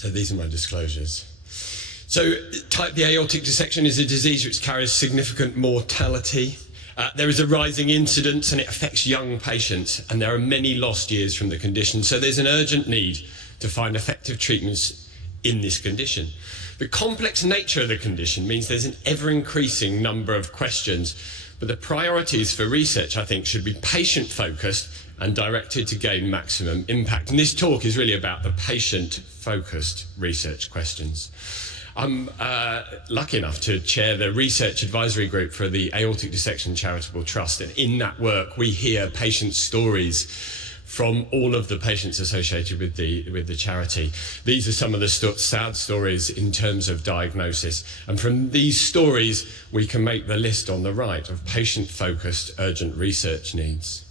So these are my disclosures. So type B aortic dissection is a disease which carries significant mortality. There is a rising incidence and it affects young patients, and there are many lost years from the condition. So there's an urgent need to find effective treatments in this condition. The complex nature of the condition means there's an ever-increasing number of questions, but the priorities for research, I think, should be patient-focused and directed to gain maximum impact. And this talk is really about the patient-focused research questions. I'm lucky enough to chair the research advisory group for the Aortic Dissection Charitable Trust, and in that work we hear patient stories from all of the patients associated with the charity. These are some of the sad stories in terms of diagnosis, and from these stories we can make the list on the right of patient-focused urgent research needs.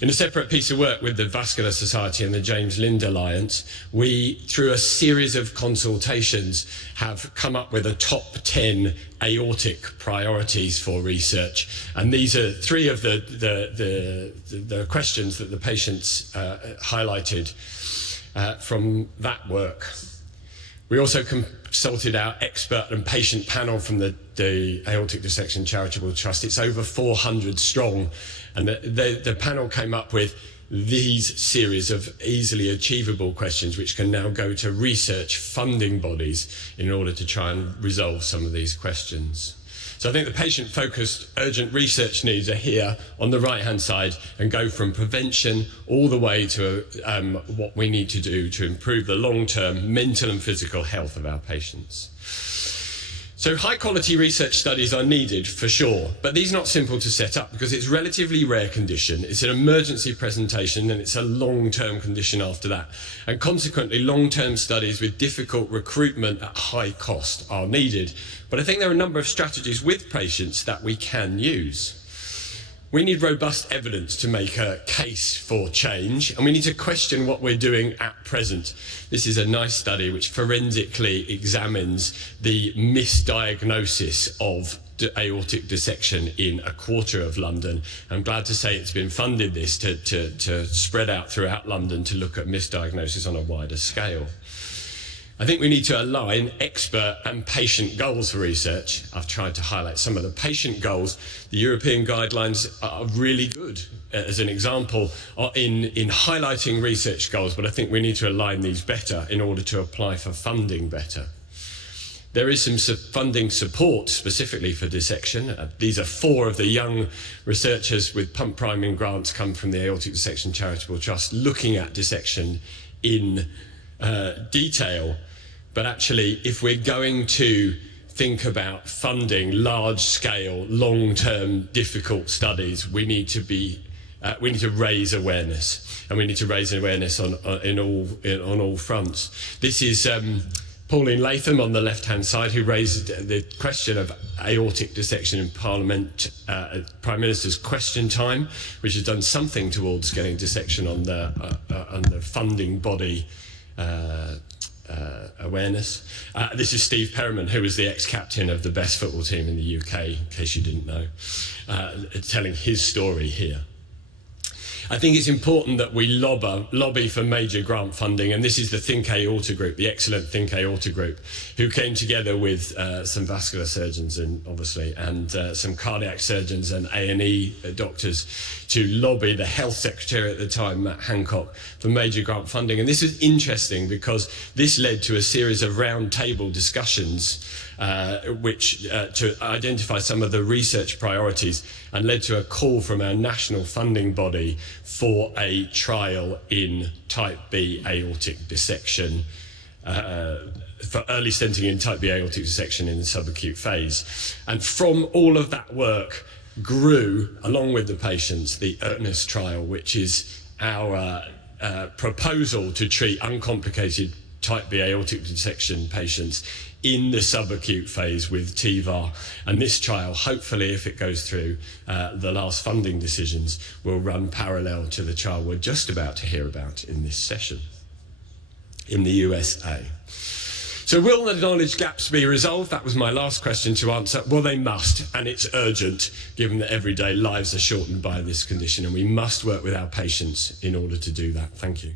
In a separate piece of work with the Vascular Society and the James Lind Alliance, we, through a series of consultations, have come up with a top 10 aortic priorities for research. And these are three of the questions that the patients highlighted from that work. We also consulted our expert and patient panel from the Aortic Dissection Charitable Trust. It's over 400 strong, and the panel came up with these series of easily achievable questions which can now go to research funding bodies in order to try and resolve some of these questions. So I think the patient-focused urgent research needs are here on the right-hand side and go from prevention all the way to what we need to do to improve the long-term mental and physical health of our patients. So high-quality research studies are needed for sure, but these are not simple to set up because it's a relatively rare condition. It's an emergency presentation and it's a long-term condition after that. And consequently, long-term studies with difficult recruitment at high cost are needed. But I think there are a number of strategies with patients that we can use. We need robust evidence to make a case for change, and we need to question what we're doing at present. This is a nice study which forensically examines the misdiagnosis of aortic dissection in a quarter of London. I'm glad to say it's been funded this to spread out throughout London to look at misdiagnosis on a wider scale. I think we need to align expert and patient goals for research. I've tried to highlight some of the patient goals. The European guidelines are really good as an example in highlighting research goals, but I think we need to align these better in order to apply for funding better. There is some funding support specifically for dissection. These are 4 of the young researchers with pump priming grants come from the Aortic Dissection Charitable Trust looking at dissection in detail, but actually if we're going to think about funding large-scale, long-term, difficult studies, we need to raise awareness, and we need to raise awareness on all fronts. This is Pauline Latham on the left-hand side, who raised the question of aortic dissection in Parliament at Prime Minister's Question Time, which has done something towards getting dissection on the funding body awareness. This is Steve Perriman, who was the ex-captain of the best football team in the UK, in case you didn't know, telling his story here. I think it's important that we lobby for major grant funding, and this is the Think Aorta group, the excellent Think Aorta group, who came together with some vascular surgeons and some cardiac surgeons and A&E doctors to lobby the health secretary at the time, Matt Hancock, for major grant funding. And this was interesting because this led to a series of round-table discussions to identify some of the research priorities, and led to a call from our national funding body for a trial in type B aortic dissection, for early stenting in type B aortic dissection in the subacute phase. And from all of that work grew, along with the patients, the EARNEST trial, which is our proposal to treat uncomplicated type B aortic dissection patients in the subacute phase with TVAR. And this trial, hopefully, if it goes through the last funding decisions, will run parallel to the trial we're just about to hear about in this session in the USA. So will the knowledge gaps be resolved? That was my last question to answer. Well, they must, and it's urgent, given that everyday lives are shortened by this condition, and we must work with our patients in order to do that. Thank you.